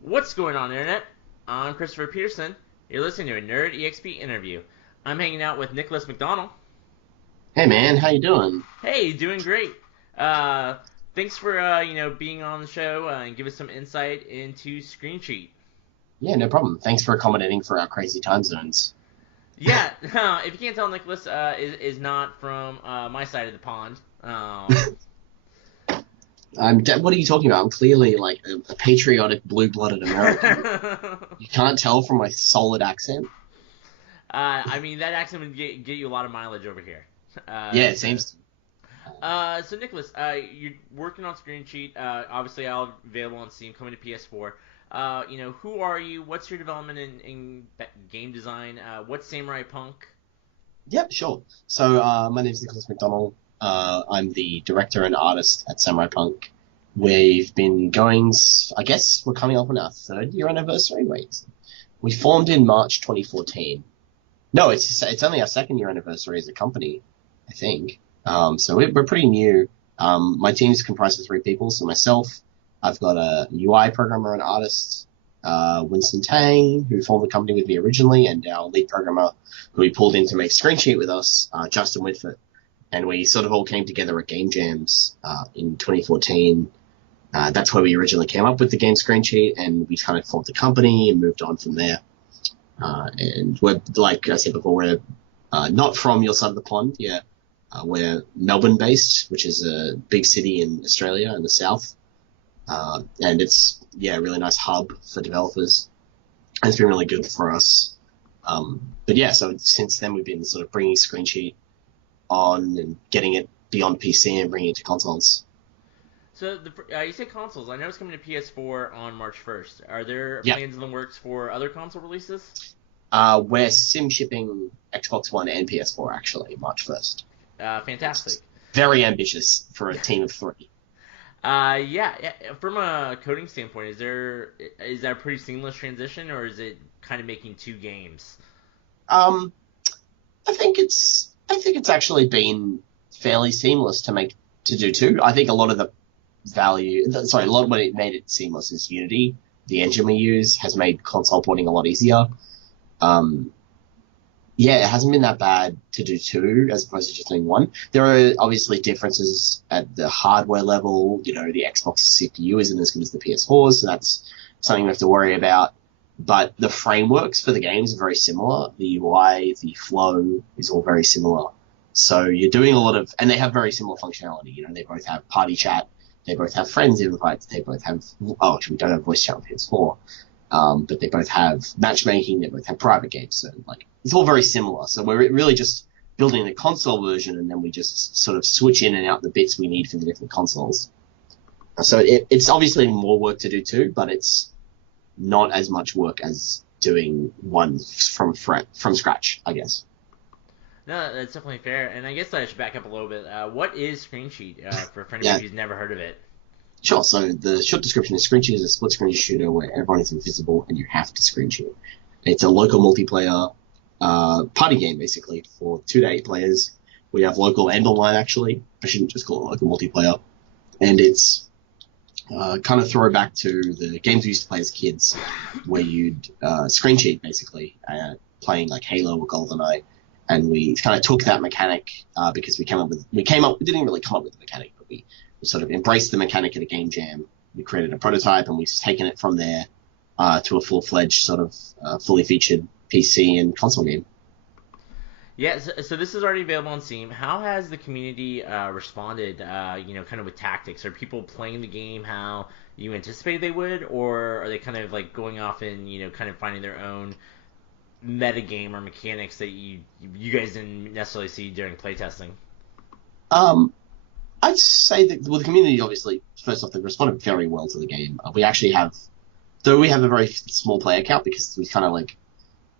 What's going on, Internet? I'm Christopher Peterson. You're listening to a Nerd EXP interview. I'm hanging out with Nicholas McDonnell. Hey man, how you doing? Hey, doing great. Uh, Thanks for being on the show and give us some insight into Screencheat. Yeah, no problem. Thanks for accommodating for our crazy time zones. Yeah, if you can't tell, Nicholas is not from my side of the pond. What are you talking about? I'm clearly like a patriotic, blue-blooded American. You can't tell from my solid accent. I mean, that accent would get you a lot of mileage over here. Uh, Yeah, it so, seems. so Nicholas, you're working on Screen Sheet. Obviously, all available on Steam, coming to PS4. Who are you? What's your development in game design? What's Samurai Punk? Yeah, sure. So, my name's Nicholas McDonnell. I'm the director and artist at Samurai Punk. We've been going. I guess we're coming up on our third year anniversary. Wait, we formed in March 2014. No, it's only our second year anniversary as a company, I think. So we're pretty new. My team's comprised of three people. So myself, I've got a UI programmer and artist, Winston Tang, who formed the company with me originally, and our lead programmer, who we pulled in to make Screencheat with us, Justin Whitford. And we sort of all came together at Game Jams in 2014. That's where we originally came up with the game Screencheat, and we kind of formed the company and moved on from there. And we're, like I said before, we're not from your side of the pond. Yeah, we're Melbourne-based, which is a big city in Australia in the south. And it's, yeah, a really nice hub for developers. And it's been really good for us. But yeah, so since then we've been sort of bringing Screencheat on and getting it beyond PC and bringing it to consoles. So you say consoles. I know it's coming to PS4 on March 1st. Are there Yeah, plans in the works for other console releases? we're sim shipping Xbox One and PS4 actually March 1st. Fantastic. Very ambitious for a team of three. Yeah. From a coding standpoint, is that a pretty seamless transition, or is it kind of making two games? Um, I think it's actually been fairly seamless to do too. I think a lot of the sorry, a lot of what it made it seamless is Unity. The engine we use has made console porting a lot easier. Um, yeah, it hasn't been that bad to do two as opposed to just doing one. There are obviously differences at the hardware level. You know, the Xbox CPU isn't as good as the PS4's, so that's something we have to worry about. But the frameworks for the games are very similar. The UI, the flow is all very similar. So you're doing a lot of, and they have very similar functionality. You know, they both have party chat, they both have friends invites, they both have, oh, actually, we don't have voice chat on PS4. But they both have matchmaking, they both have private games. So, like, it's all very similar. So we're really just building the console version, and then we just sort of switch in and out the bits we need for the different consoles. So it's obviously more work to do too, but it's not as much work as doing one from scratch, I guess. No, that's definitely fair. And I guess I should back up a little bit. What is Screen Sheet for Yeah, anybody who's never heard of it? sure. So the short description is Screencheat is a split screen shooter where everyone is invisible and you have to screen shoot. It's a local multiplayer party game basically for 2 to 8 players. We have local and online actually. I shouldn't just call it local multiplayer. And it's kind of throwback to the games we used to play as kids, where you'd screen cheat basically, playing like Halo or GoldenEye, and we kind of took that mechanic because we didn't really come up with the mechanic, but we sort of embraced the mechanic at a game jam. We created a prototype and we've taken it from there to a full-fledged sort of fully featured PC and console game. Yeah, so this is already available on Steam. How has the community responded, kind of with tactics? Are people playing the game how you anticipated they would, or are they kind of like going off and, kind of finding their own meta game or mechanics that you guys didn't necessarily see during playtesting? Um, I'd say that, well, the community obviously, first off, they've responded very well to the game. We actually have, though we have a very small player count because we kind of like,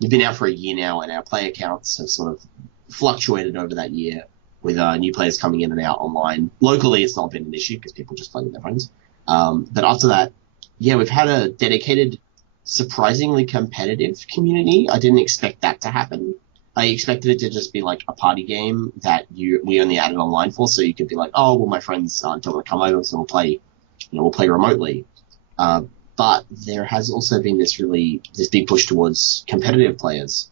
we've been out for a year now and our player counts have sort of fluctuated over that year with new players coming in and out online. Locally, it's not been an issue because people just play with their friends. But after that, yeah, we've had a dedicated, surprisingly competitive community. I didn't expect that to happen. I expected it to just be like a party game that we only added online for, so you could be like, oh, well, my friends don't want to come over, so we'll play remotely. But there has also been this big push towards competitive players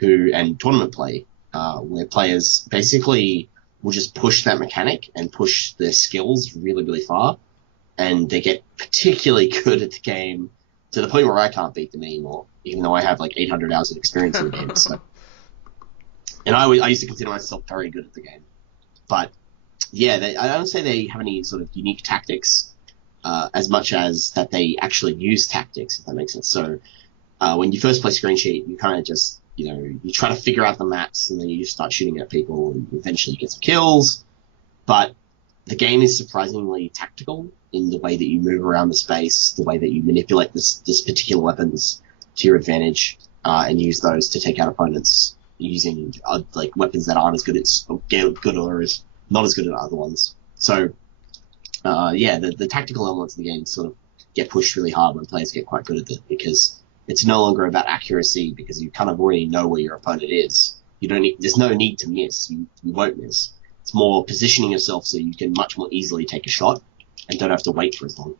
and tournament play, where players basically will just push that mechanic and push their skills really, really far, and they get particularly good at the game to the point where I can't beat them anymore, even though I have like 800 hours of experience in the game. So, and I used to consider myself very good at the game, but yeah, I don't say they have any sort of unique tactics, as much as that they actually use tactics, if that makes sense. So, when you first play Screencheat, you kind of just, you try to figure out the maps, and then you just start shooting at people, and eventually you get some kills. But the game is surprisingly tactical in the way that you move around the space, the way that you manipulate this particular weapons to your advantage, and use those to take out opponents using like weapons that aren't as good or as not as good as other ones. So, the tactical elements of the game sort of get pushed really hard when players get quite good at it, because it's no longer about accuracy, because you kind of already know where your opponent is. There's no need to miss. You won't miss. It's more positioning yourself so you can much more easily take a shot and don't have to wait for as long.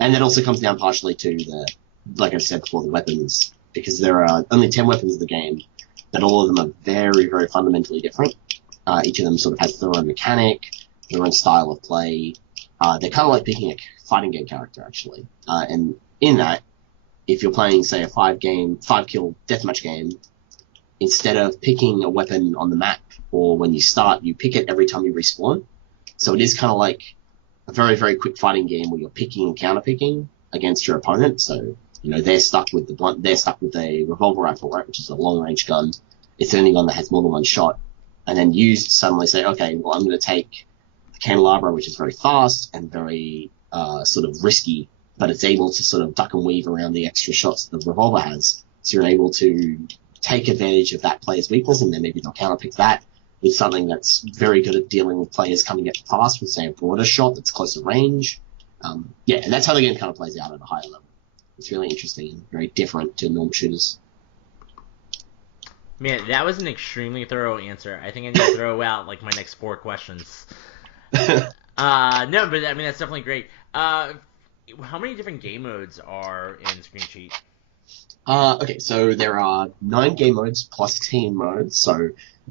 And that also comes down partially to like I said before, the weapons, because there are only 10 weapons in the game, but all of them are very, very fundamentally different. Each of them sort of has their own mechanic, their own style of play. They're kind of like picking a fighting game character, actually. And in that, if you're playing, say, a 5-kill deathmatch game, instead of picking a weapon on the map, or when you start, you pick it every time you respawn. So it is kind of like a very, very quick fighting game where you're picking and counter-picking against your opponent. So, they're stuck with a revolver rifle, right, which is a long-range gun. It's the only gun that has more than one shot. And then you suddenly say, okay, well, I'm going to take the candelabra, which is very fast and very sort of risky, but it's able to sort of duck and weave around the extra shots that the revolver has. So you're able to take advantage of that player's weakness, and then maybe they'll counterpick that with something that's very good at dealing with players coming at fast with, say, a broader shot that's closer range. And that's how the game kind of plays out at a higher level. It's really interesting and very different to normal shooters. Man, that was an extremely thorough answer. I think I need to throw out like my next 4 questions. No, but I mean that's definitely great. How many different game modes are in Screencheat? Okay, so there are 9 game modes plus team modes. So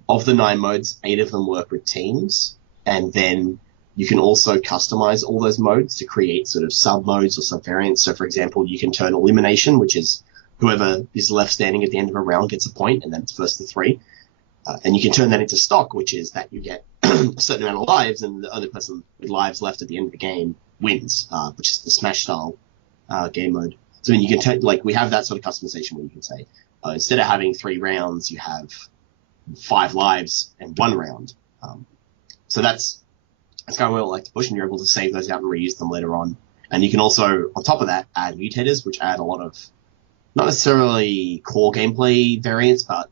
of the 9 modes, 8 of them work with teams, and then you can also customize all those modes to create sort of sub-modes or sub-variants. So, for example, you can turn elimination, which is whoever is left standing at the end of a round gets a point, and then it's first to 3. And you can turn that into stock, which is that you get a certain amount of lives, and the only person with lives left at the end of the game wins, which is the Smash-style game mode. So then you can turn, we have that sort of customization where you can say, instead of having 3 rounds, you have 5 lives and 1 round. So that's kind of where I like to push, and you're able to save those out and reuse them later on. And you can also, on top of that, add mutators, which add a lot of, not necessarily core gameplay variants, but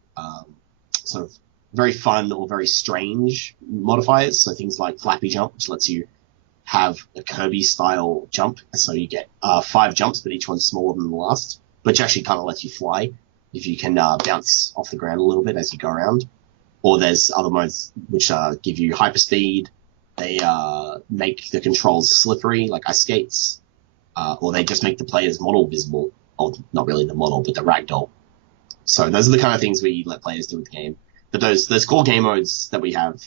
sort of very fun or very strange modifiers. So things like Flappy Jump, which lets you have a Kirby-style jump. So you get 5 jumps, but each one's smaller than the last, which actually kind of lets you fly if you can bounce off the ground a little bit as you go around. Or there's other modes which give you hyperspeed. They make the controls slippery, like ice skates, or they just make the player's model visible. Or not really the model, but the ragdoll. So those are the kind of things we let players do with the game. But those core game modes that we have,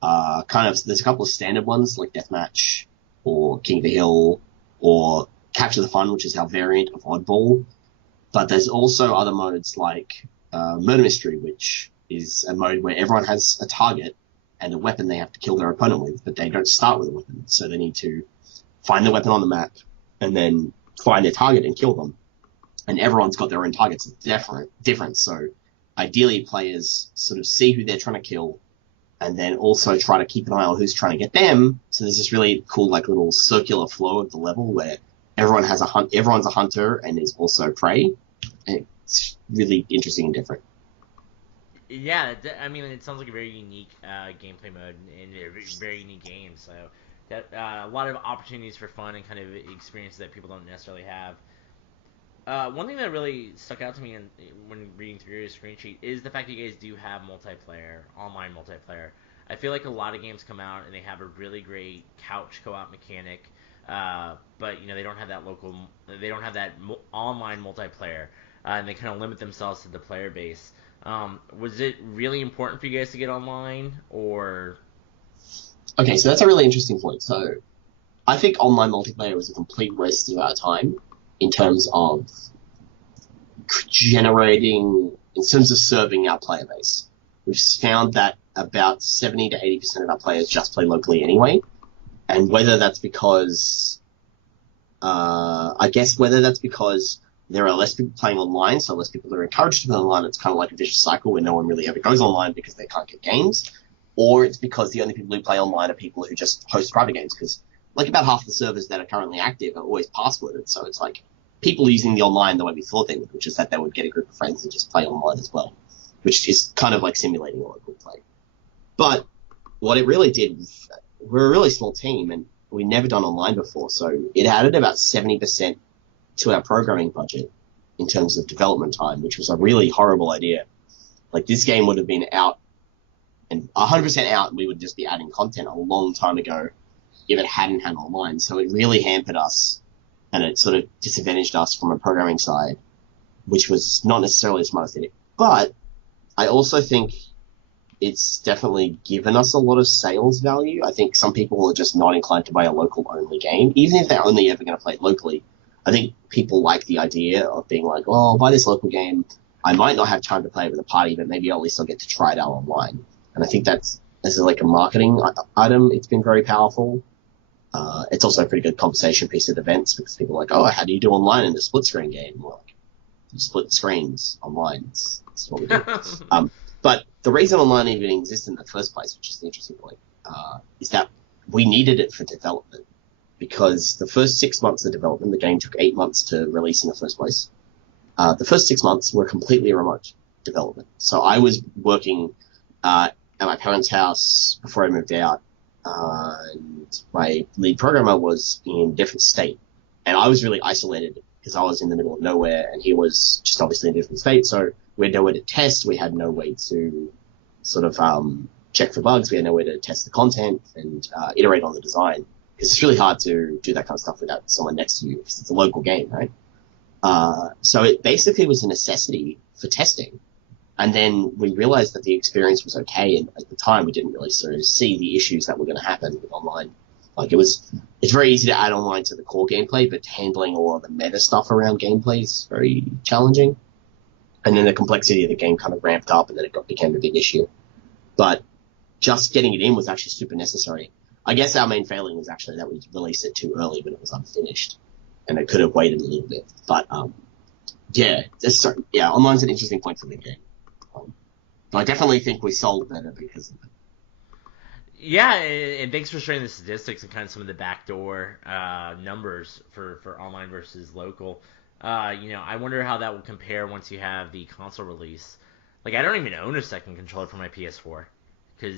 there's a couple of standard ones like Deathmatch or King of the Hill or Capture the Fun, which is our variant of Oddball. But there's also other modes like Murder Mystery, which is a mode where everyone has a target and a weapon they have to kill their opponent with, but they don't start with a weapon. So they need to find the weapon on the map and then find their target and kill them. And everyone's got their own targets different. So ideally players sort of see who they're trying to kill and then also try to keep an eye on who's trying to get them. So there's this really cool little circular flow of the level where everyone's a hunter and is also prey. And it's really interesting and different. Yeah, I mean, it sounds like a very unique gameplay mode and a very unique game. So that a lot of opportunities for fun and kind of experiences that people don't necessarily have. One thing that really stuck out to me when reading through your screen sheet is the fact that you guys do have online multiplayer. I feel like a lot of games come out and they have a really great couch co-op mechanic, but they don't have that they don't have that online multiplayer, and they kind of limit themselves to the player base. Was it really important for you guys to get online, or? Okay, so that's a really interesting point. So I think online multiplayer was a complete waste of our time in terms of in terms of serving our player base. We've found that about 70 to 80% of our players just play locally anyway. And whether that's because, I guess whether that's because there are less people playing online, so less people are encouraged to play online, it's kind of like a vicious cycle where no one really ever goes online because they can't get games, or it's because the only people who play online are people who just host private games, because like about half the servers that are currently active are always passworded, so it's like people using the online the way we thought they would, which is that they would get a group of friends and just play online as well, which is kind of like simulating a local play. But what it really did, we're a really small team and we'd never done online before, so it added about 70% to our programming budget in terms of development time, which was a really horrible idea. Like, this game would have been out and 100% out, and we would just be adding content a long time ago if it hadn't had online. So it really hampered us, and it sort of disadvantaged us from a programming side, which was not necessarily the smartest idea. But I also think it's definitely given us a lot of sales value. I think some people are just not inclined to buy a local-only game, even if they're only ever going to play it locally. I think people like the idea of being like, oh, I'll buy this local game. I might not have time to play it with a party, but maybe at least I'll get to try it out online. And I think that's, as like a marketing item, it's been very powerful. It's also a pretty good conversation piece at events, because people are like, oh, how do you do online in a split-screen game? We're like, you split screens online. That's what we do. But the reason online even exists in the first place, which is the interesting point, is that we needed it for development. Because the first 6 months of development, the game took 8 months to release in the first place. The first 6 months were completely remote development. So I was working at my parents' house before I moved out, and my lead programmer was in a different state. And I was really isolated because I was in the middle of nowhere, and he was just obviously in a different state. So we had nowhere to test. We had no way to sort of check for bugs. We had no way to test the content and iterate on the design. Because it's really hard to do that kind of stuff without someone next to you, because it's a local game, right? So it basically was a necessity for testing. And then we realized that the experience was okay, and at the time we didn't really sort of see the issues that were going to happen with online. Like, it's very easy to add online to the core gameplay, but handling all of the meta stuff around gameplay is very challenging. And then the complexity of the game kind of ramped up, and then it became a big issue. But just getting it in was actually super necessary. I guess our main failing was actually that we released it too early when it was unfinished, and it could have waited a little bit. But online's an interesting point for the game. But I definitely think we sold better because of it. Yeah, and thanks for sharing the statistics and kind of some of the backdoor numbers for online versus local. I wonder how that will compare once you have the console release. Like, I don't even own a second controller for my PS4. Cause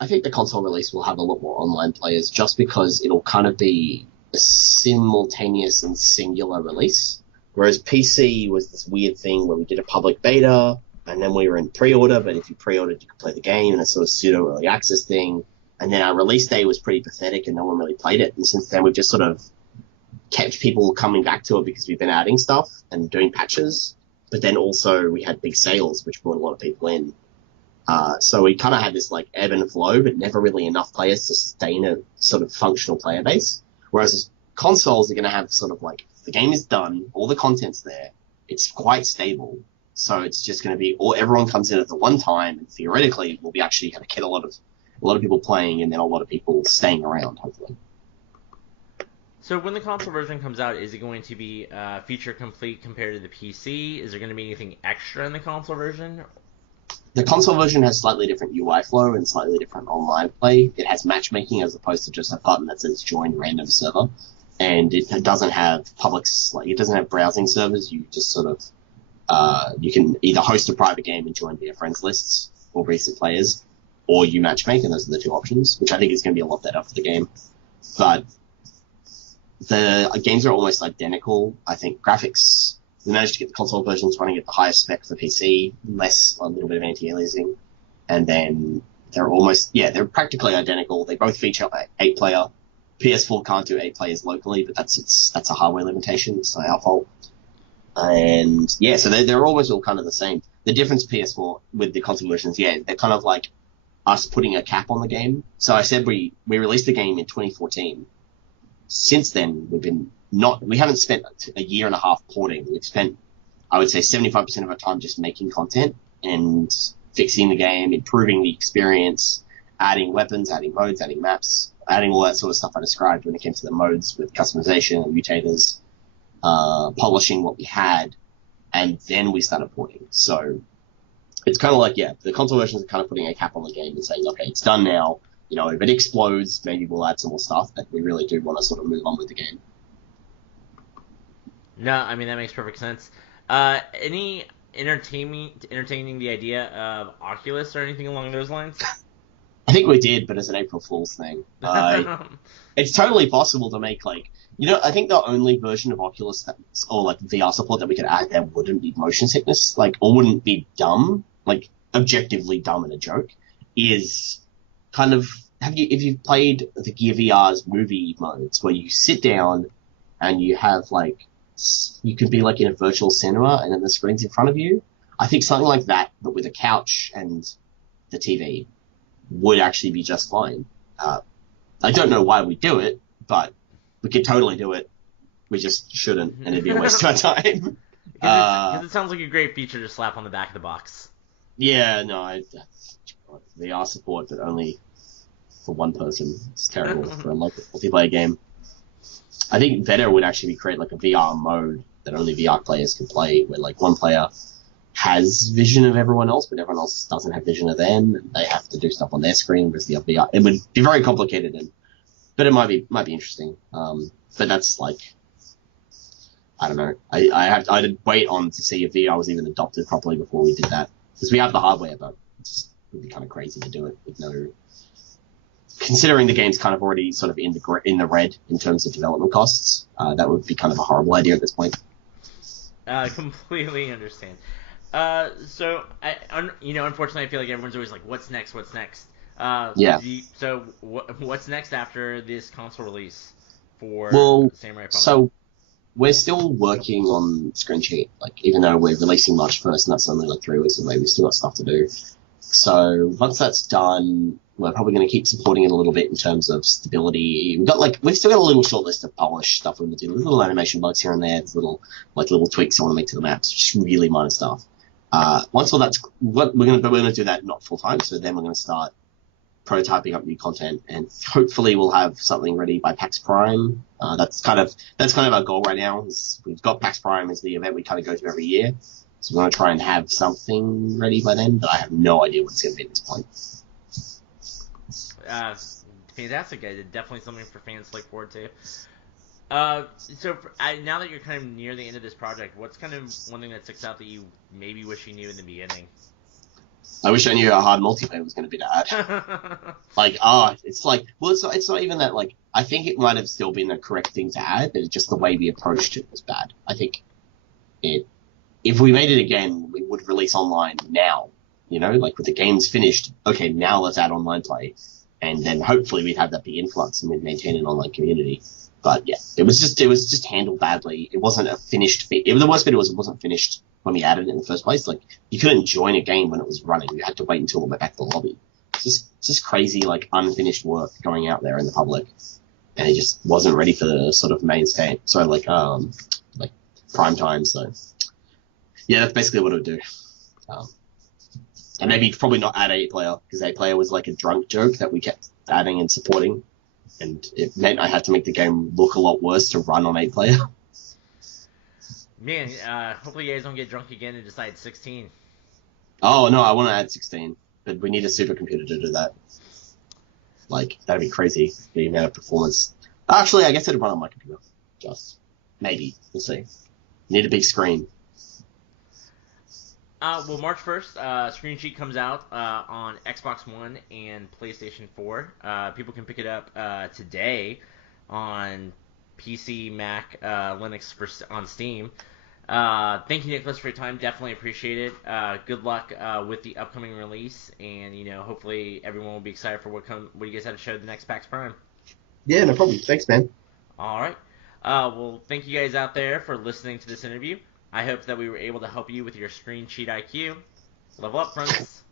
I think the console release will have a lot more online players, just because it'll kind of be a simultaneous and singular release. Whereas PC was this weird thing where we did a public beta, and then we were in pre-order, but if you pre-ordered, you could play the game, and a sort of pseudo-early access thing. And then our release day was pretty pathetic, and no one really played it. And since then, we've just sort of kept people coming back to it because we've been adding stuff and doing patches. But then also we had big sales, which brought a lot of people in. So we kind of had this like ebb and flow, but never really enough players to sustain a sort of functional player base. Whereas consoles are going to have sort of like, the game is done, all the content's there, it's quite stable. So it's just going to be, everyone comes in at the one time, and theoretically we'll be actually going to get a lot of people playing, and then a lot of people staying around, hopefully. So when the console version comes out, is it going to be feature complete compared to the PC? Is there going to be anything extra in the console version? The console version has slightly different UI flow and slightly different online play. It has matchmaking as opposed to just a button that says join random server. And it doesn't have it doesn't have browsing servers. You just sort of, you can either host a private game and join via friends lists or recent players, or you matchmake, and those are the two options, which I think is going to be a lot better for the game. But the games are almost identical. I think graphics, we managed to get the console versions running at the highest spec for PC, a little bit of anti-aliasing, and then they're practically identical. They both feature 8-player, PS4 can't do 8 players locally, but that's a hardware limitation. It's not our fault. And yeah, so they're almost all kind of the same. The difference PS4 with the console versions, yeah, they're kind of like us putting a cap on the game. So I said we released the game in 2014. Since then, we haven't spent a year and a half porting. We've spent, I would say, 75% of our time just making content and fixing the game, improving the experience, adding weapons, adding modes, adding maps, adding all that sort of stuff I described when it came to the modes with customization and mutators, polishing what we had, and then we started porting. So it's kind of like, yeah, the console versions are kind of putting a cap on the game and saying, okay, it's done now. You know, if it explodes, maybe we'll add some more stuff, but we really do want to sort of move on with the game. No, I mean that makes perfect sense. Any entertaining the idea of Oculus or anything along those lines? I think we did, but as an April Fool's thing. It's totally possible to make, like, I think the only version of Oculus or like VR support that we could add that wouldn't be motion sickness, like, or wouldn't be dumb, like objectively dumb and a joke, is kind of if you've played the Gear VR's movie modes where you sit down and you have like you could be like in a virtual cinema and then the screen's in front of you. I think something like that, but with a couch and the TV, would actually be just fine. I don't know why we do it, but we could totally do it. We just shouldn't, and it'd be a waste of our time. Because it sounds like a great feature to slap on the back of the box. Yeah, no, VR support, but only for one person. It's terrible for a local multiplayer game. I think better would actually be create like a VR mode that only VR players can play, where like one player has vision of everyone else, but everyone else doesn't have vision of them, and they have to do stuff on their screen with the VR. It would be very complicated, but it might be interesting. But that's like, I don't know. I'd wait on to see if VR was even adopted properly before we did that, because we have the hardware, but it would be kind of crazy to do it with no. Considering the game's kind of already sort of in the red in terms of development costs, that would be kind of a horrible idea at this point. Completely understand. So unfortunately, I feel like everyone's always like, "What's next? What's next?" Yeah. What's next after this console release for Samurai Punk? So we're still working on Screencheat. Like, even though we're releasing March 1st, and that's only like 3 weeks away, we've still got stuff to do. So once that's done, we're probably going to keep supporting it a little bit in terms of stability. We've still got a little short list of polished stuff we're going to do, little animation bugs here and there, little tweaks I want to make to the maps, just really minor stuff. Once all that's, we're going to do that not full time. So then we're going to start prototyping up new content, and hopefully we'll have something ready by PAX Prime. That's kind of our goal right now. We've got PAX Prime as the event we kind of go to every year. So we're going to try and have something ready by then, but I have no idea what it's going to be at this point. Fantastic, guys. Definitely something for fans to look forward to. So now that you're kind of near the end of this project, what's kind of one thing that sticks out that you maybe wish you knew in the beginning? I wish I knew how hard multiplayer was going to be to add. It's not even that, like, I think it might have still been the correct thing to add, but it's just the way we approached it was bad. I think if we made it again, we would release online now, like with the game's finished, okay, now let's add online play. And then hopefully we'd have that be influx and we'd maintain an online community. But yeah, it was just handled badly. It wasn't a finished the worst bit was it wasn't finished when we added it in the first place. Like, you couldn't join a game when it was running. You had to wait until it went back to the lobby. It's just crazy, like, unfinished work going out there in the public. And it just wasn't ready for the sort of mainstay. So like prime time. So yeah, that's basically what it would do. And maybe probably not add 8-player, because 8-player was like a drunk joke that we kept adding and supporting. And it meant I had to make the game look a lot worse to run on 8-player. Man, hopefully you guys don't get drunk again and decide 16. Oh, no, I want to add 16. But we need a supercomputer to do that. Like, that'd be crazy, the amount of performance. Actually, I guess it'd run on my computer. Just. Maybe. We'll see. Need a big screen. Well, March 1st, Screencheat comes out on Xbox One and PlayStation 4. People can pick it up today on PC, Mac, Linux on Steam. Thank you, Nicholas, for your time. Definitely appreciate it. Good luck with the upcoming release, and hopefully everyone will be excited for what you guys have to show the next PAX Prime. Yeah, no problem. Thanks, man. All right. Well, thank you guys out there for listening to this interview. I hope that we were able to help you with your screen cheat IQ. Level up, friends.